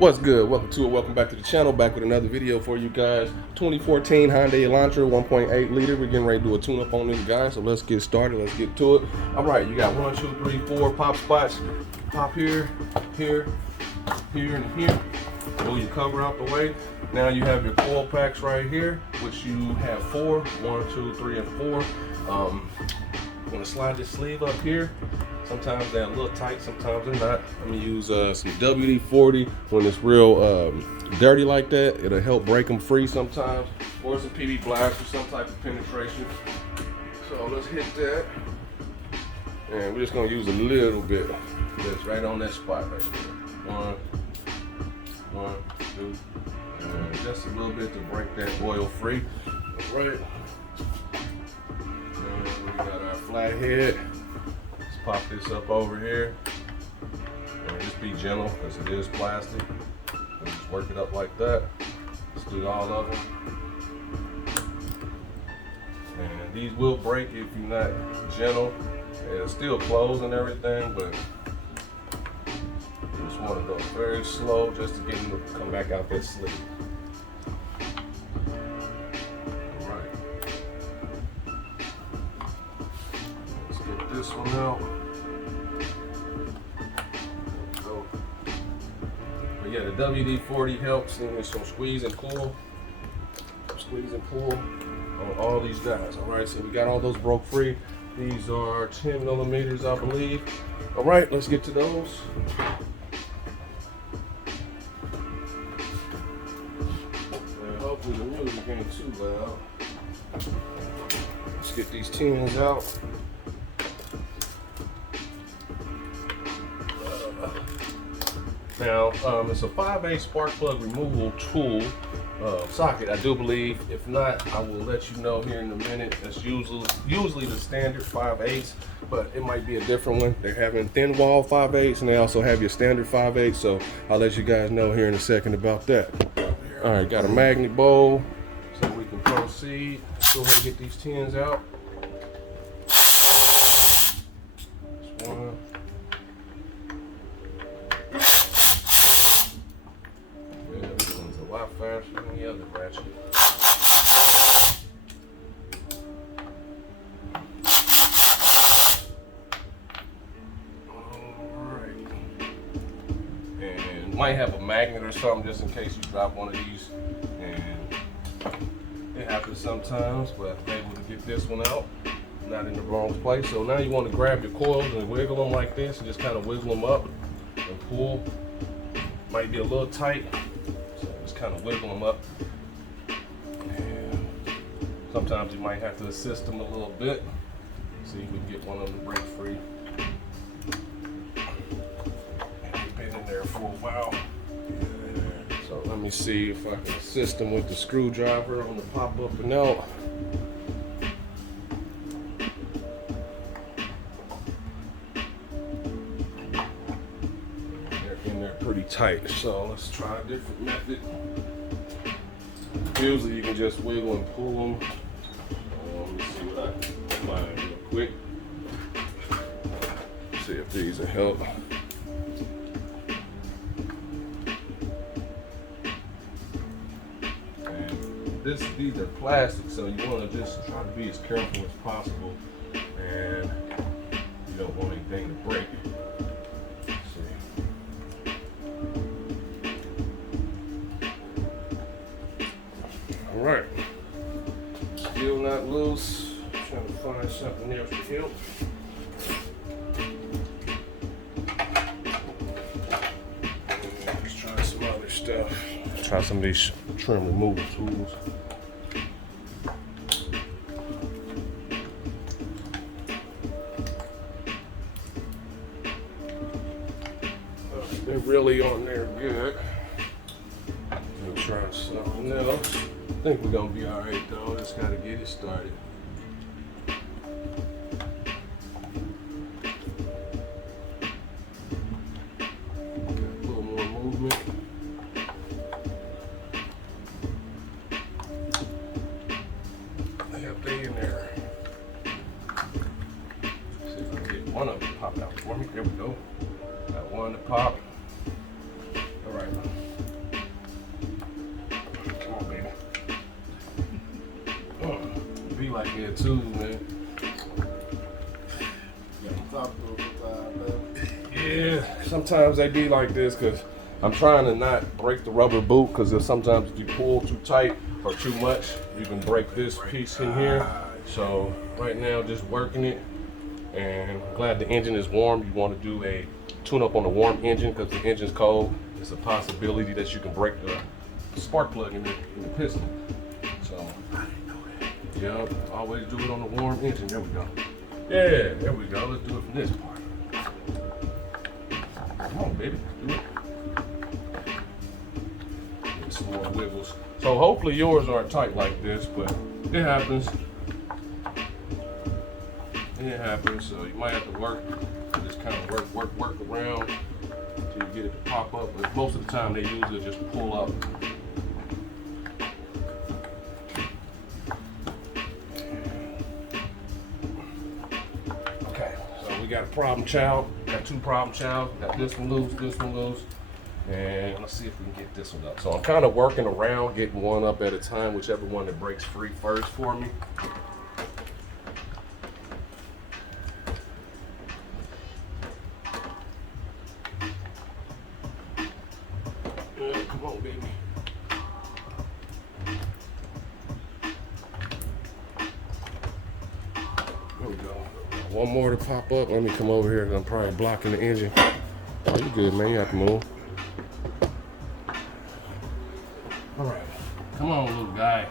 What's good? Welcome back to the channel. Back with another video for you guys. 2014 Hyundai Elantra 1.8 liter. We're getting ready to do a tune-up on this guy, so let's get started. Let's get to it. All right, you got 1, 2, 3, 4 pop spots. Pop here, here, here, and here. Pull your cover out the way. Now you have your coil packs right here, which you have 4. 1, 2, 3, and 4. I'm gonna slide this sleeve up here. Sometimes they're a little tight, sometimes they're not. I'm gonna use some WD-40 when it's real dirty like that. It'll help break them free sometimes, or some PB Blast for some type of penetration. So let's hit that, and we're just gonna use a little bit. That's right on that spot right there. 1, 2, and just a little bit to break that oil free. All right. And we got our flathead. Pop this up over here, and just be gentle because it is plastic. And just work it up like that. Let's do all of them. And these will break if you're not gentle. It'll still close and everything, but you just want to go very slow just to get them to come back out that sleeve. All right. Let's get this one out. Yeah, the WD-40 helps, and there's some squeeze and pull on all these guys. All right, so we got all those broke free. These are 10 millimeters, I believe. All right, let's get to those. And hopefully the music ain't too loud. Let's get these tins out. Now, it's a 5/8 spark plug removal tool socket, I do believe. If not, I will let you know here in a minute. That's usually the standard 5/8, but it might be a different one. They're having thin wall 5/8, and they also have your standard 5/8, so I'll let you guys know here in a second about that. All right, got a magnet bowl, so we can proceed. Let's go ahead and get these tins out. That's one. Faster than the other ratchet. Alright. And might have a magnet or something just in case you drop one of these. And it happens sometimes, but I'm able to get this one out. Not in the wrong place. So now you want to grab your coils and wiggle them like this and just kind of wiggle them up and pull. Might be a little tight. Kind of wiggle them up, and sometimes you might have to assist them a little bit. See if we can get one of them to break free. They've been in there for a while. So let me see if I can assist them with the screwdriver on the pop up and out. They're in there pretty tight, so let's try a different method. Usually you can just wiggle and pull them. Let me see what I can find real quick. See if these will help. And these are plastic, so you want to just try to be as careful as possible, and you don't want anything to break. Alright, still not loose. Trying to find something else to help. Let's try some other stuff. Try some of these trim removal tools. They're really on there good. We'll try something else. I think we're gonna be all right though. Just gotta get it started. Got a little more movement. Yep, they in there. See if I can get one of them to pop out for me. There we go. Got one to pop. All right. like it too, man. Yeah, sometimes they be like this because I'm trying to not break the rubber boot, because sometimes if you pull too tight or too much, you can break this piece in here. So right now, just working it, and I'm glad the engine is warm. You want to do a tune-up on the warm engine because the engine's cold. It's a possibility that you can break the spark plug in the piston. So, yeah, always do it on the warm engine. There we go. Yeah, there we go. Let's do it from this part. Come on, baby, do it. Get some more wiggles. So hopefully yours aren't tight like this, but it happens. It happens, so you might have to work, just kind of work around until you get it to pop up. But most of the time, they usually just pull up. Okay, so we got a problem child. Got two problem child. Got this one loose, and let's see if we can get this one up. So I'm kind of working around, getting one up at a time, whichever one that breaks free first for me. Come on, baby. There we go. One more to pop up. Let me come over here because I'm probably blocking the engine. Oh, you good, man. You have to move. All right. Come on, little guy.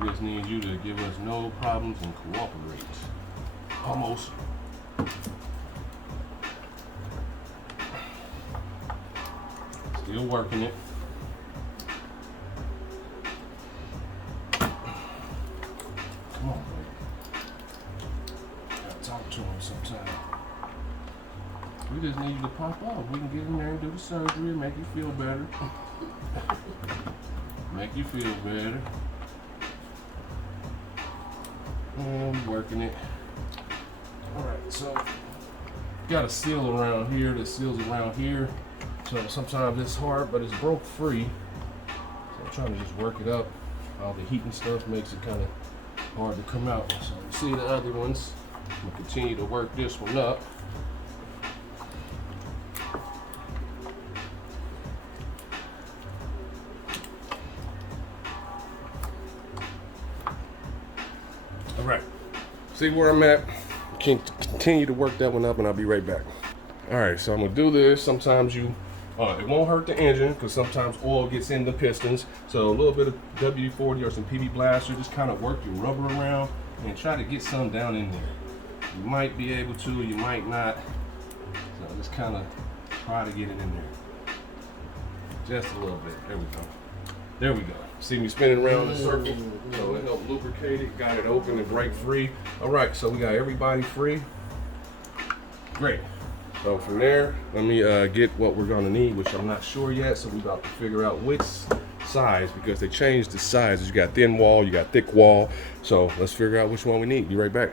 We just need you to give us no problems and cooperate. Almost. Still working it. Come on, baby. Gotta talk to him sometime. We just need you to pop off. We can get in there and do the surgery and make you feel better. Make you feel better. And working it. Alright, so got a seal around here that seals around here. So sometimes it's hard, but it's broke free. So I'm trying to just work it up. All the heat and stuff makes it kind of hard to come out. So you see the other ones. I'm gonna continue to work this one up. All right, see where I'm at. Can continue to work that one up, and I'll be right back. All right, so I'm gonna do this. Sometimes it won't hurt the engine because sometimes oil gets in the pistons. So a little bit of WD-40 or some PB Blaster, just kind of work your rubber around and try to get some down in there. You might be able to, you might not. So just kind of try to get it in there. Just a little bit. There we go. There we go. See me spinning around in a circle? So it helped lubricate it, got it open and break free. All right, so we got everybody free. Great. So from there, let me get what we're gonna need, which I'm not sure yet. So we're about to figure out which size, because they changed the sizes. You got thin wall, you got thick wall. So let's figure out which one we need. Be right back.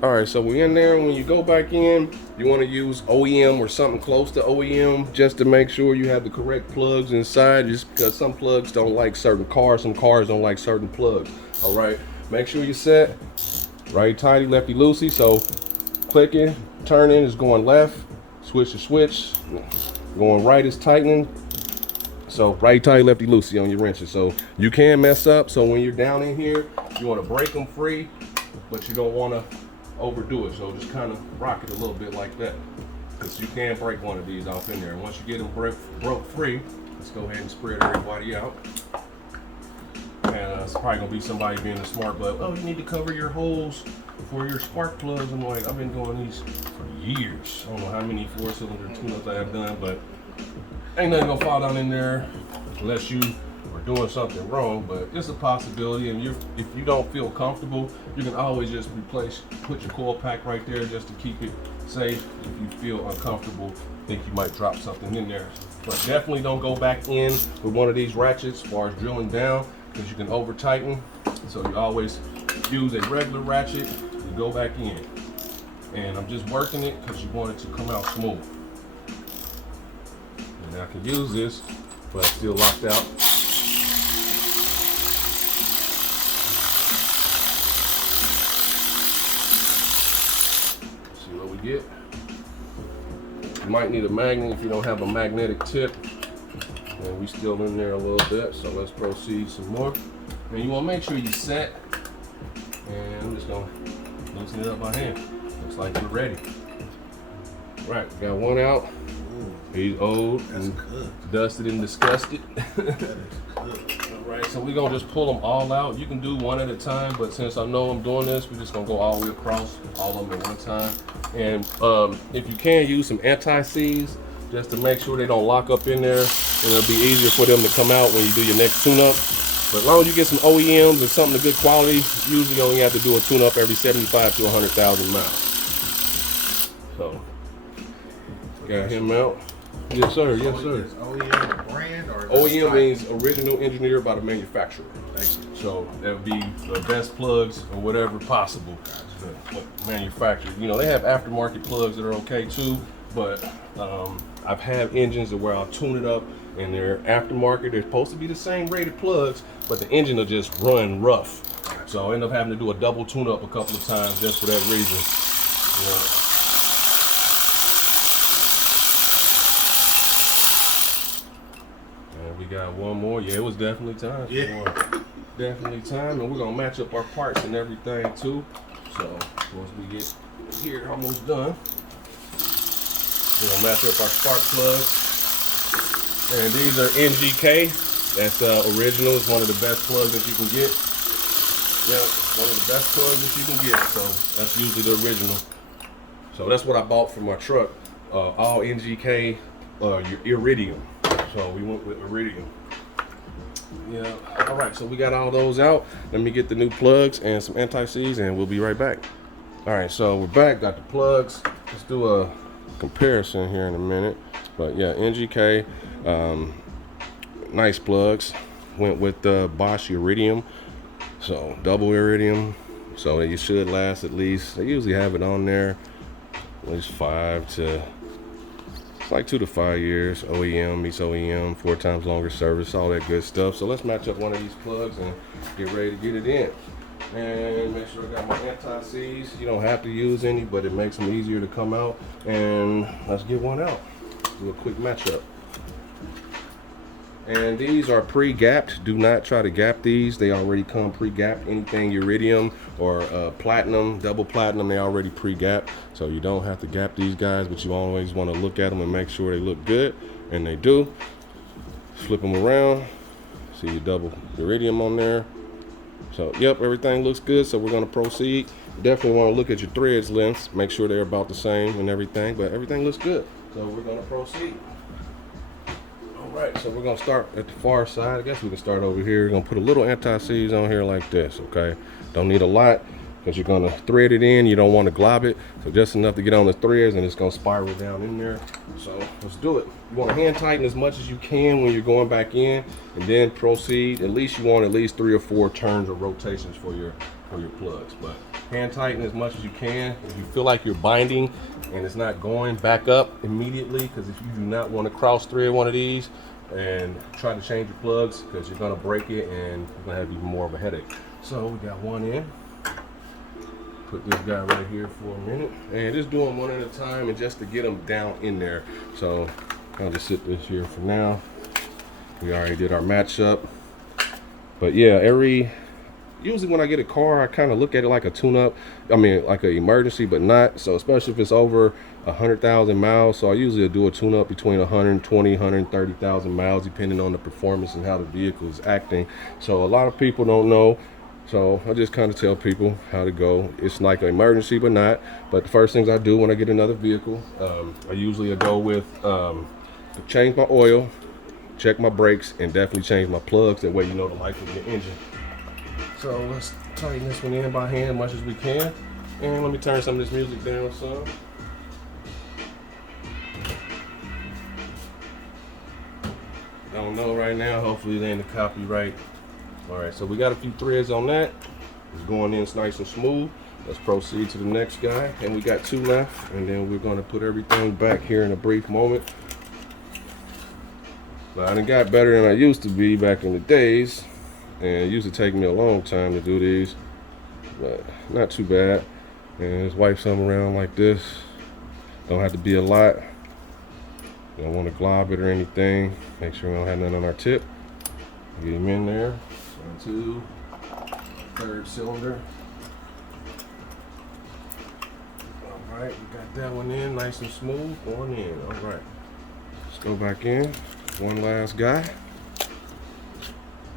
All right, so we're in there. When you go back in, you want to use OEM or something close to OEM just to make sure you have the correct plugs inside, just because some plugs don't like certain cars, some cars don't like certain plugs. All right, make sure you're set. Right tighty, lefty loosey. So clicking, turning is going left, switch to switch. Going right is tightening. So right tighty, lefty loosey on your wrenches. So you can mess up. So when you're down in here, you want to break them free, but you don't want to overdo it. So just kind of rock it a little bit like that, because you can break one of these off in there. And once you get them broke free, let's go ahead and spread everybody out. And it's probably gonna be somebody being a smart butt. Oh, you need to cover your holes for your spark plugs. I'm like, I've been doing these for years. I don't know how many 4-cylinder tune-ups I have done, but ain't nothing gonna fall down in there unless you are doing something wrong. But it's a possibility, and if you don't feel comfortable, you can always just put your coil pack right there just to keep it safe. If you feel uncomfortable, think you might drop something in there. But definitely don't go back in with one of these ratchets as far as drilling down, because you can over tighten. So you always use a regular ratchet to go back in. And I'm just working it because you want it to come out smooth. And I can use this, but it's still locked out. get. You might need a magnet if you don't have a magnetic tip. And we still in there a little bit, so let's proceed some more. And you want to make sure you set. And I'm just gonna loosen it up by hand. Looks like we're ready. Right, got one out. Ooh, he's old and good. Dusted and disgusted. That is good. Alright, so we're gonna just pull them all out. You can do one at a time, but since I know I'm doing this, we're just gonna go all the way across, all of them at one time. And if you can, use some anti-seize just to make sure they don't lock up in there, and it'll be easier for them to come out when you do your next tune-up. But as long as you get some OEMs or something of good quality, usually you only have to do a tune-up every 75 to 100,000 miles. So, got him out. Yes, sir. Yes, sir. Is OEM brand or OEM means original engineered by the manufacturer. Thank you. So that would be the best plugs or whatever possible. Manufactured. You know, they have aftermarket plugs that are okay too, but I've had engines where I'll tune it up and they're aftermarket. They're supposed to be the same rated plugs, but the engine will just run rough. So I end up having to do a double tune up a couple of times just for that reason. You know. We got one more. Yeah, it was definitely time. Yeah. Definitely time. And we're going to match up our parts and everything too. So once we get here almost done, we're going to match up our spark plugs. And these are NGK. That's original. It's one of the best plugs that you can get. Yeah, one of the best plugs that you can get. So that's usually the original. So that's what I bought for my truck. All NGK Iridium. So we went with Iridium. Yeah. All right. So we got all those out. Let me get the new plugs and some anti-seize, and we'll be right back. All right. So we're back. Got the plugs. Let's do a comparison here in a minute. But yeah, NGK, nice plugs. Went with the Bosch Iridium. So double Iridium. So you should last at least. They usually have it on there at least 5 to. It's like 2 to 5 years. OEM meets OEM, 4 times longer service, all that good stuff. So let's match up one of these plugs and get ready to get it in. And make sure I got my anti-seize. You don't have to use any, but it makes them easier to come out. And let's get one out. Do a quick matchup. And these are pre-gapped. Do not try to gap these. They already come pre-gapped. Anything Iridium or platinum, double platinum, they already pre-gapped. So you don't have to gap these guys, but you always want to look at them and make sure they look good. And they do. Flip them around. See your double Iridium on there. So, yep, everything looks good. So we're going to proceed. Definitely want to look at your threads lengths. Make sure they're about the same and everything. But everything looks good. So we're going to proceed. Alright, so we're going to start at the far side. I guess we can start over here. We're going to put a little anti-seize on here like this, okay? Don't need a lot because you're going to thread it in. You don't want to glob it. So just enough to get on the threads and it's going to spiral down in there. So let's do it. You want to hand tighten as much as you can when you're going back in and then proceed. At least you want at least 3 or 4 turns or rotations for your plugs. But hand tighten as much as you can. If you feel like you're binding and it's not going, back up immediately, because if you do not want to cross thread one of these and try to change your plugs, because you're going to break it and you're going to have even more of a headache. So we got one in. Put this guy right here for a minute, and just doing one at a time and just to get them down in there. So I'll just sit this here for now. We already did our matchup, but yeah, usually when I get a car, I kind of look at it like a tune-up. I mean, like an emergency, but not. So especially if it's over 100,000 miles. So I usually do a tune-up between 120, 130,000 miles, depending on the performance and how the vehicle is acting. So a lot of people don't know. So I just kind of tell people how to go. It's like an emergency, but not. But the first things I do when I get another vehicle, I usually go with change my oil, check my brakes, and definitely change my plugs. That way you know the life of your engine. So let's tighten this one in by hand as much as we can. And let me turn some of this music down some. Don't know right now. Hopefully it ain't a copyright. All right, so we got a few threads on that. It's going in nice and smooth. Let's proceed to the next guy. And we got 2 left. And then we're going to put everything back here in a brief moment. But I done got better than I used to be back in the days. And it used to take me a long time to do these, but not too bad. And just wipe some around like this. Don't have to be a lot. You don't want to glob it or anything. Make sure we don't have nothing on our tip. Get him in there. 1, 2, third cylinder. All right, we got that one in, nice and smooth, going in. All right, let's go back in. One last guy.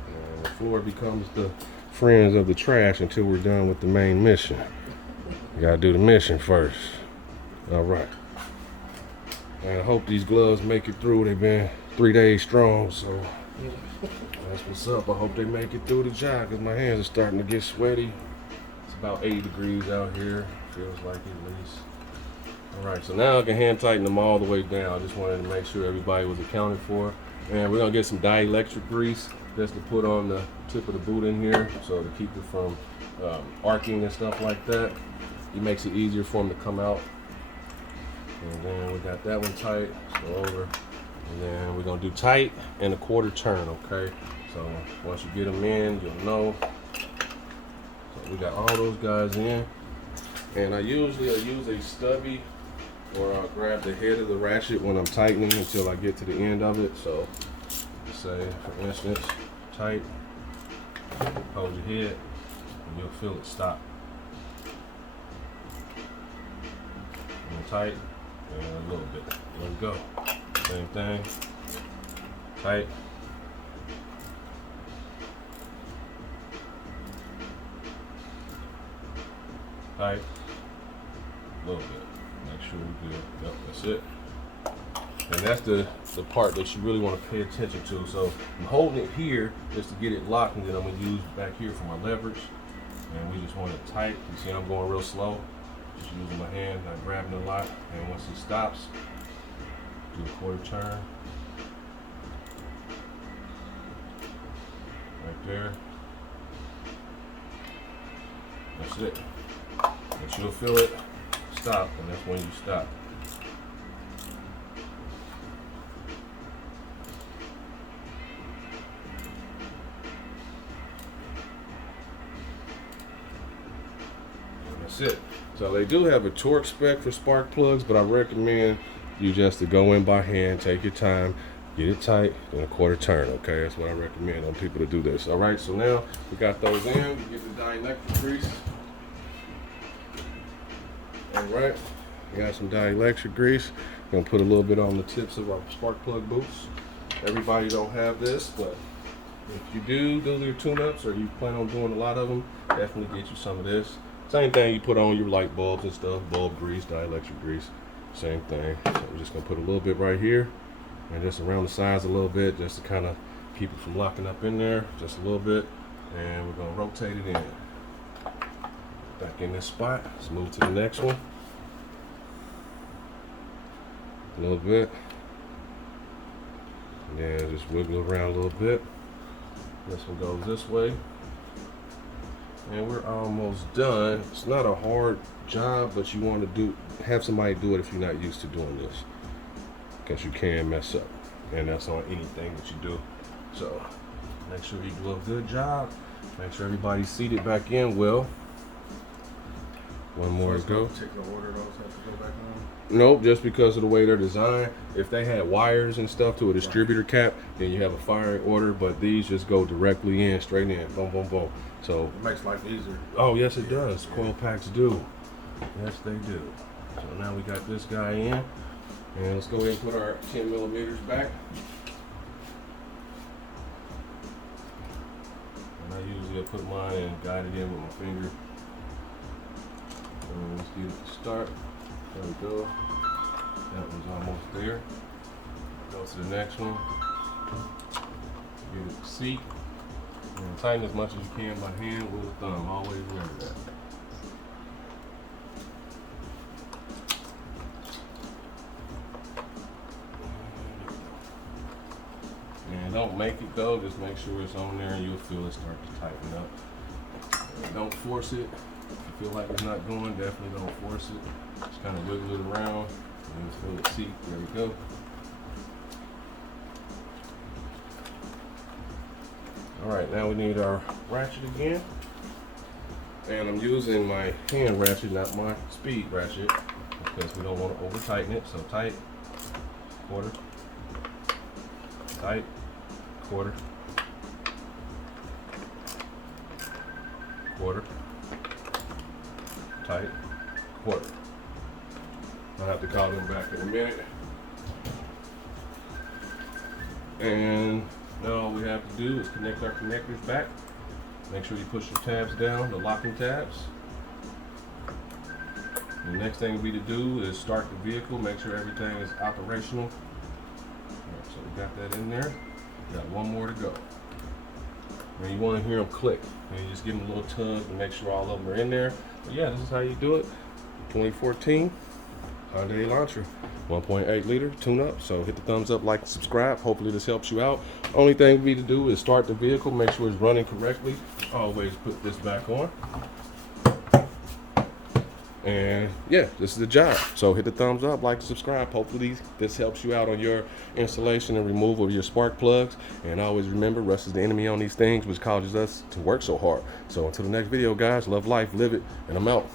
And the floor becomes the friends of the trash until we're done with the main mission. We gotta do the mission first. All right. And I hope these gloves make it through. They've been 3 days strong, so that's what's up. I hope they make it through the job because my hands are starting to get sweaty. It's about 80 degrees out here. Feels like it at least. All right, so now I can hand tighten them all the way down. I just wanted to make sure everybody was accounted for. And we're gonna get some dielectric grease just to put on the tip of the boot in here, so to keep it from arcing and stuff like that. It makes it easier for them to come out. And then we got that one tight, so over. And then we're gonna do tight and a quarter turn, okay? So once you get them in, you'll know. So we got all those guys in. And I usually use a stubby, or I'll grab the head of the ratchet when I'm tightening until I get to the end of it. So say, for instance, tight, hold your head, and you'll feel it stop. And tight, and a little bit. Let it go. Same thing. Tight. Tight. A little bit. Make sure we're good. Yep, that's it. And that's the part that you really want to pay attention to. So I'm holding it here just to get it locked, and then I'm going to use back here for my leverage. And we just want it tight. You see I'm going real slow. Just using my hand, not grabbing a lot. And once it stops, do a quarter turn. Right there. That's it. And you'll feel it stop, and that's when you stop. And that's it. So they do have a torque spec for spark plugs, but I recommend you just to go in by hand, take your time, get it tight, and a quarter turn, okay? That's what I recommend on people to do this. All right, so now we got those in. We get the dielectric grease. All right, we got some dielectric grease. Gonna put a little bit on the tips of our spark plug boots. Everybody don't have this, but if you do your tune-ups or you plan on doing a lot of them, definitely get you some of this. Same thing you put on your light bulbs and stuff, bulb grease, dielectric grease, same thing. So we're just gonna put a little bit right here and just around the sides a little bit just to kind of keep it from locking up in there, just a little bit. And we're gonna rotate it in. Back in this spot. Let's move to the next one. A little bit. And then just wiggle around a little bit. This one goes this way. And we're almost done. It's not a hard job, but you want to have somebody do it if you're not used to doing this, because you can mess up, and that's on anything that you do. So make sure you do a good job. Make sure everybody's seated back in well. One more to go. Particular order those have to go back on? Nope, just because of the way they're designed. If they had wires and stuff to a distributor cap, then you have a firing order, but these just go directly in, straight in, boom, boom, boom. So It makes life easier. oh yes, it does. Coil packs do. Yes, they do. So now we got this guy in, and let's go ahead and put our 10 millimeters back. And I usually put mine and guide it in with my finger. And let's get it to start. There we go. That one's almost there. Go to the next one. Get it to seat. And tighten as much as you can by hand with a thumb. Always remember that. And don't make it go, just make sure it's on there and you'll feel it start to tighten up. And don't force it. If you feel like it's not going, definitely don't force it. Just kind of wiggle it around and just feel it seat. There we go. Alright, now we need our ratchet again. And I'm using my hand ratchet, not my speed ratchet. because we don't want to over tighten it. So tight, quarter, tight, quarter, quarter, tight, quarter. I'll have to call them back in a minute. And now all we have to do is connect our connectors back. Make sure you push your tabs down, the locking tabs. The next thing we need to do is start the vehicle, make sure everything is operational. Right, so we got that in there. Got one more to go. And you want to hear them click. And you just give them a little tug to make sure all of them are in there. But yeah, this is how you do it. 2014 Hyundai Elantra, 1.8 liter tune up. So hit the thumbs up, like, and subscribe. Hopefully this helps you out. Only thing we need to do is start the vehicle, make sure it's running correctly. Always put this back on. And yeah, this is the job. So hit the thumbs up, like, and subscribe. Hopefully this helps you out on your installation and removal of your spark plugs. And always remember, rust is the enemy on these things, which causes us to work so hard. So until the next video, guys, love life, live it, and I'm out.